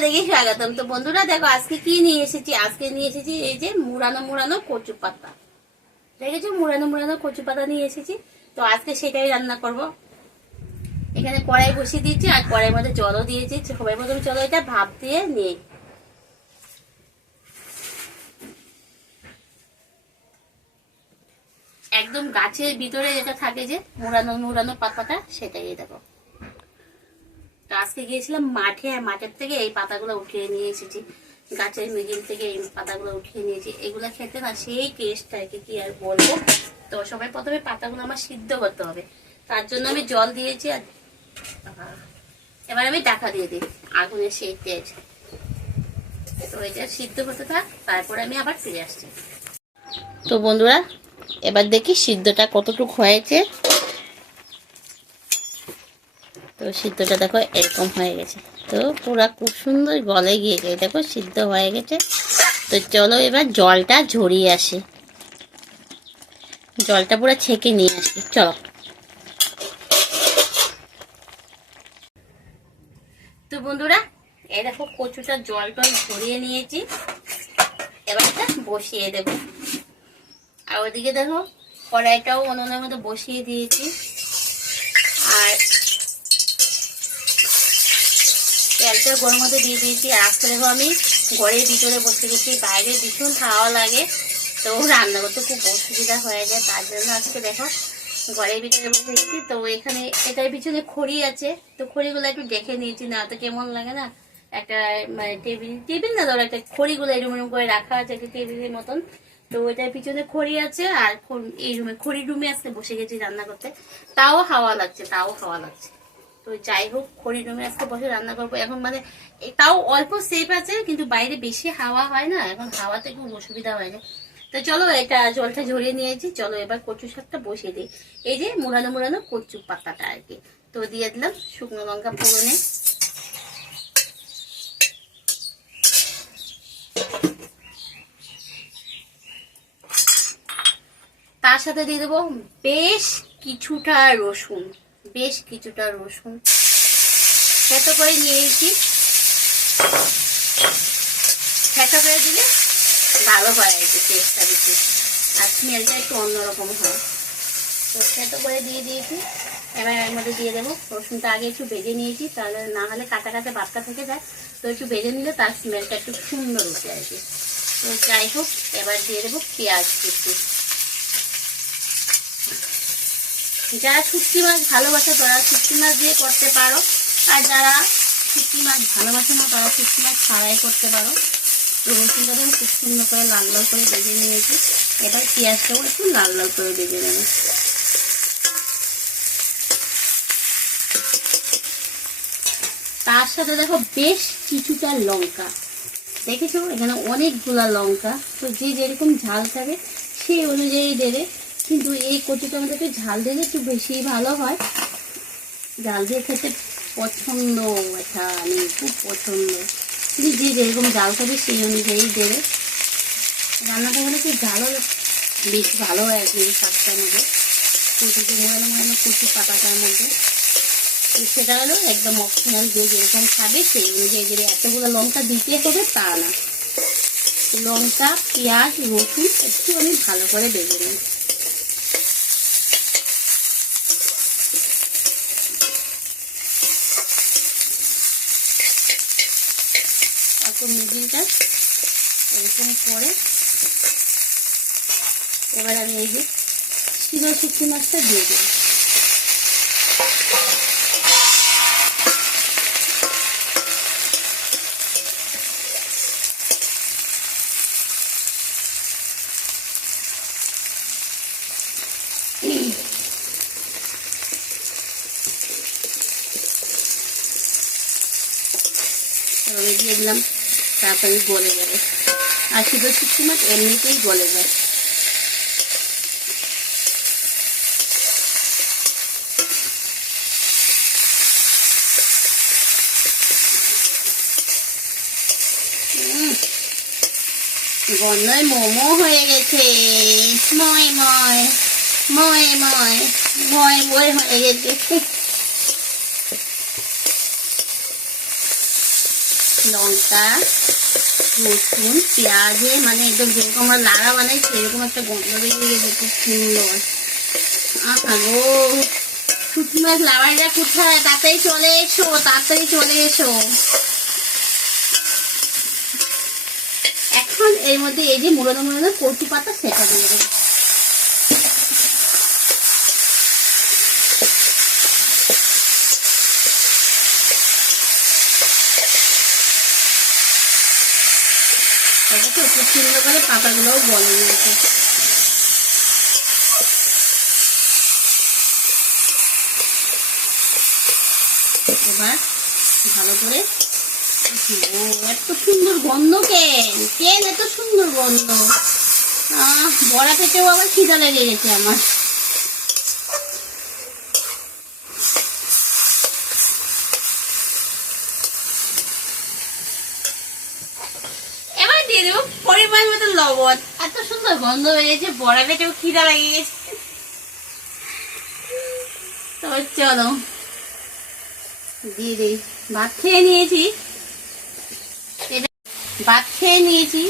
তোমাদেরকে স্বাগতম। তো বন্ধুরা, দেখো, আজকে কি নিয়ে এসেছি? আজকে নিয়ে এসেছি এই যে মুড়ানো মুড়ানো কচু পাতা। দেখেছ? মুড়ানো মুড়ানো কচু পাতা নিয়ে এসেছি। তো আজকে সেটাই রান্না করব। এখানে কড়াই বসিয়ে দিয়েছি আর কড়াইয়ের মধ্যে জলও দিয়েছি। সবাই প্রথমে চলো এটা ভাপ দিয়ে নিয়ে। একদম গাছের ভিতরে যেটা থাকে যে মুড়ানো মুড়ানো পাতাটা, সেটাই দেখো। আজকে গিয়েছিলাম মাঠে মাঠের থেকে এই পাতাগুলো উঠিয়ে নিয়ে এসেছি। গাছের মিডিল থেকে এই পাতাগুলো উঠিয়ে নিয়েছি এগুলো খেতে না সেই টেস্ট আর কি কি আর বলব? তো সবাই প্রথমে পাতাগুলো আমার সিদ্ধ করতে হবে। তার জন্য আমি জল দিয়েছি আর এবার আমি টাকা দিয়ে দিই, আগুনের সেই তেজ তো এটা সিদ্ধ হতে থাক, তারপরে আমি আবার ফিরে আসছি। তো বন্ধুরা, এবার দেখি সিদ্ধটা কতটুকু হয়েছে। তো সিদ্ধটা দেখো এরকম হয়ে গেছে। তো পুরা খুব সুন্দর গলে গিয়েছে। দেখো সিদ্ধ হয়ে গেছে। তো চলো এবার জলটা ঝরিয়ে আসি। জলটা পুরো ছেঁকে নিয়ে আসি। চলো। তো বন্ধুরা, এই দেখো কচুটা জল টল ঝরিয়ে নিয়েছি। এবার এটা বসিয়ে দেব। আর ওদিকে দেখো কড়াইটাও উনুনের মধ্যে বসিয়ে দিয়েছি। আর তেলটা গরম মধ্যে দিয়ে দিয়েছি আজকে দেখো আমি ঘরের ভিতরে বসে গেছি, বাইরে ভীষণ হাওয়া লাগে। তো রান্না করতে খুব অসুবিধা হয়ে যায়, তার জন্য আজকে দেখো ঘরের ভিতরে বসে গেছি। তো এখানে এটার পিছনে খড়ি আছে, তো খড়িগুলো একটু দেখে নিয়েছি, না তো কেমন লাগে না? একটা মানে টেবিল টেবিল না ধরো, একটা খড়িগুলো এরকম এরকম করে রাখা আছে, একটা টেবিলের মতন। তো ওইটার পিছনে খড়ি আছে, আর এই রুমে খড়ি রুমে আজকে বসে গেছি রান্না করতে। তাও হাওয়া লাগছে, তাও হাওয়া লাগছে। তো যাই হোক খড়ি রুমে আজকে বসে রান্না করব। এখন মানে তাও অল্প সেফ আছে, কিন্তু বাইরে বেশি হাওয়া হয় না। এখন হাওয়াতে খুব অসুবিধা হয় না। তো চলো, এটা জলটা ঝরিয়ে নিয়েছি। চলো, এবার কচু শাকটা বসিয়ে দিই। এই যে মুড়ানো মুড়ানো কচু পাতাটা আর কি। তো দিয়ে দিলাম শুকনো লঙ্কা ফোড়নে। তার সাথে দিয়ে দেবো বেশ কিছুটা রসুন। বেশ কিছুটা রসুন। এত করে নিয়েছি। ফেটা করে দিলে ভালো হয় আর কি টেস্টটা বেশি। আর স্মেলটা একটু অন্যরকম হয়। তো সেতো করে দিয়ে দিয়েছি। এবার এর মধ্যে দিয়ে দেবো। রসুনটা আগে একটু ভেজে নিয়েছি, তাহলে না হলে কাঁচা কাঁচা বাটকা থেকে যায়। তো একটু ভেজে নিলে তার স্মেলটা একটু সুন্দর উঠে আর কি। তো যাই হোক, এবার দিয়ে দেবো পেঁয়াজ কুচি। যারা শুটকি মাছ ভালোবাসে তারা শুটকি মাছ দিয়ে করতে পারো। আর যারা শুটকি মাছ ভালোবাসে না, তারা শুটকি মাছ ছাড়াই করতে পারো। তো রসুনটা খুব সুন্দর করে লাল লাল করে ভেজে নিয়েছি। এবার পেঁয়াজটাও একটু লাল লাল করে ভেজে নেবে। তার সাথে দেখো বেশ কিছুটা লঙ্কা। দেখেছ? এখানে অনেকগুলা লঙ্কা। তো যে যেরকম ঝাল থাকে, সেই অনুযায়ী দেবে। কিন্তু এই আমাদের একটু ঝাল দিলে একটু বেশি ভালো হয়। ঝাল দিয়ে খেতে পছন্দ, এটা আমি খুব পছন্দ। কিন্তু যে যেরকম ঝাল খাবে সেই অনুযায়ী দেবে। রান্নাটা হলে কি ঝালও বেশ ভালো হয় কি শাকটার মধ্যে। কচুটি মোড়ানো মোড়ানো কচু পাতাটার মধ্যে সেটা হলো একদম অপশনাল যে যেরকম খাবে সেই অনুযায়ী যদি এতগুলো লঙ্কা দিতে হবে তা না। লঙ্কা, পেঁয়াজ, রসুন একটু আমি ভালো করে বেজে নিই তারপর মিডিলটা এরকম করে। এবার আমি এই যে শিলো শুক্তি মাছটা দিয়ে দিই দিয়ে দিলাম। তারপরে গলে যাবে আর শুধু শুক্তি মাছ এমনিতেই গলে যায়। উম, গন্ধয় মোমো হয়ে গেছে। ময় ময় ময় ময় ময় ময় হয়ে গেছে। লঙ্কা রসুন, পেঁয়াজে মানে একদম যেরকম আমরা লাড়া বানাই, সেরকম একটা গন্ধ বেরিয়ে গেছে, খুব সুন্দর। আহা গো লাড়াইটা কোথায় তাড়াতাড়ি চলে এসো তাড়াতাড়ি চলে এসো। এখন এর মধ্যে এই যে মূলত মুড়োনো কচু পাতা সেটা দিয়ে দেবো। দেখো খুব সুন্দর করে পাতাগুলোও গিয়েছে এবার ভালো করে এত সুন্দর গন্ধ কেন কেন এত সুন্দর গন্ধ? বড়া থেকেও আবার খিদা লেগে গেছে আমার এবার দিয়ে দেবো পরিমাণ মতো লবণ। এত সুন্দর গন্ধ বেরিয়েছে, বড়া পেটেও খিদা লেগে গেছে তো চলো, দিয়ে দিই। ভাত খেয়ে নিয়েছি। ভাত খেয়ে নিয়েছি।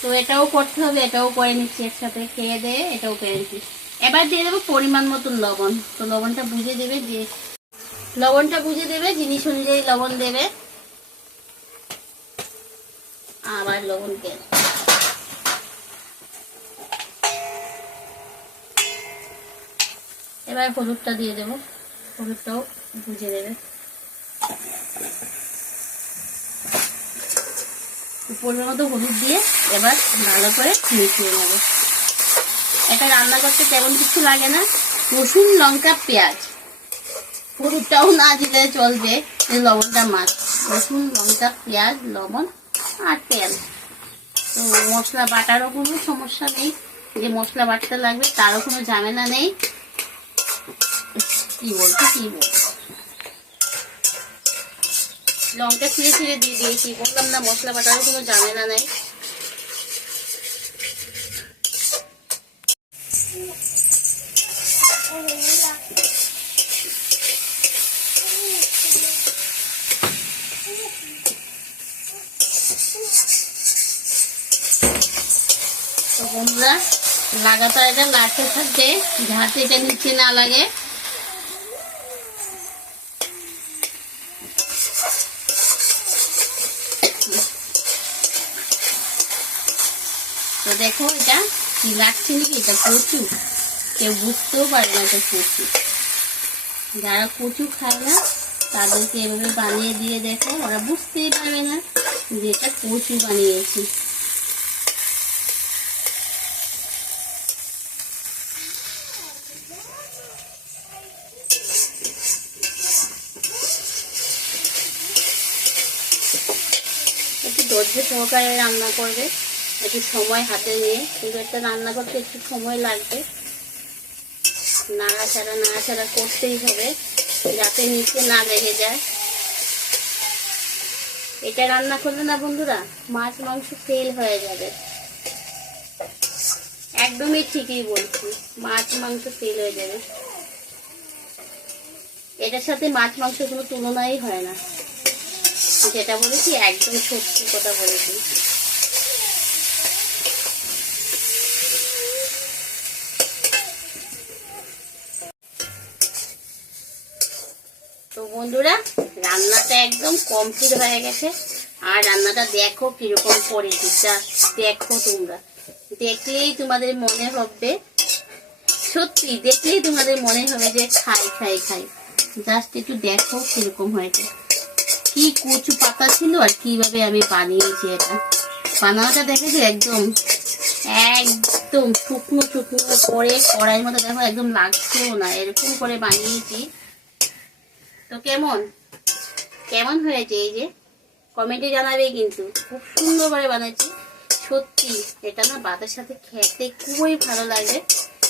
তো এটাও করতে হবে, এটাও করে নিচ্ছি একসাথে। খেয়ে দিয়ে এটাও করে নিচ্ছি। এবার দিয়ে দেবো পরিমাণ মতন লবণ। তো লবণটা বুঝে দেবে যে, লবণটা বুঝে দেবে, জিনিস অনুযায়ী লবণ দেবে। আবার লবণ এবার হলুদটা দিয়ে দেবো। হলুদটাও বুঝে দেবে উপরের মতো হলুদ দিয়ে এবার ভালো করে মিশিয়ে নেব। এটা রান্না করতে তেমন কিছু লাগে না। রসুন, লঙ্কা, পেঁয়াজ। হলুদটাও না দিলে চলবে এই লবণটা মাছ। রসুন, লঙ্কা, পেঁয়াজ, লবণ আর তেল। তো মশলা বাটারও কোনো সমস্যা নেই। যে মশলা বাটতে লাগবে তারও কোনো ঝামেলা নেই। কি বলতো কি বলতো লঙ্কা ছিঁড়ে ছিঁড়ে দিয়ে দিয়েছি। বললাম না, মশলা বাটারও কোনো ঝামেলা নেই। লাগাতার এটা লাড়তে থাকবে যাতে এটা নিচে না লাগে দেখো এটা কি লাগছে নাকি? এটা কচু। কেউ বুঝতেও পারে না এটা কচু। যারা কচু খায় না, তাদেরকে এভাবে বানিয়ে দিয়ে দেখো। ওরা বুঝতেই পারবে না যে এটা কচু বানিয়েছি। সহকারে রান্না করবে। একটু সময় হাতে নিয়ে। কিন্তু একটা রান্না করতে একটু সময় লাগবে। নাড়াচাড়া নাড়াচাড়া করতেই হবে, যাতে নিচে না লেগে যায়। এটা রান্না করলে না বন্ধুরা, মাছ, মাংস ফেল হয়ে যাবে। একদমই ঠিকই বলছি, মাছ, মাংস ফেল হয়ে যাবে। এটার সাথে মাছ, মাংস কোনো তুলনাই হয় না। যেটা বলেছি, একদম সত্যি কথা বলেছি। তো বন্ধুরা, রান্নাটা একদম কমপ্লিট হয়ে গেছে। আর রান্নাটা দেখো কীরকম করেছি দেখো তোমরা। দেখলেই তোমাদের মনে হবে, সত্যি, দেখলেই তোমাদের মনে হবে যে খাই খাই খাই। জাস্ট একটু দেখো কীরকম হয়েছে। কি কচু পাতা ছিল আর কীভাবে আমি বানিয়েছি এটা। বানানোটা দেখেছি একদম? একদম শুকনো শুকনো করে কড়াইয়ের মতো দেখো, একদম লাগছেও না। এরকম করে বানিয়েছি। তো কেমন? কেমন হয়েছে এই যে? কমেন্টে জানাবে কিন্তু। খুব সুন্দর করে বানাচ্ছি। সত্যি, এটা না বাতের সাথে খেতে খুবই ভালো লাগে।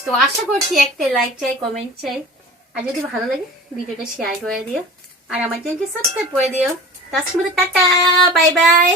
তো আশা করছি একটা লাইক চাই কমেন্ট চাই। আর যদি ভালো লাগে, ভিডিওটা শেয়ার করে দিও। আর আমার চ্যানেলকে সাবস্ক্রাইব করে দিও। তার মধ্যে টাটা বাই বাই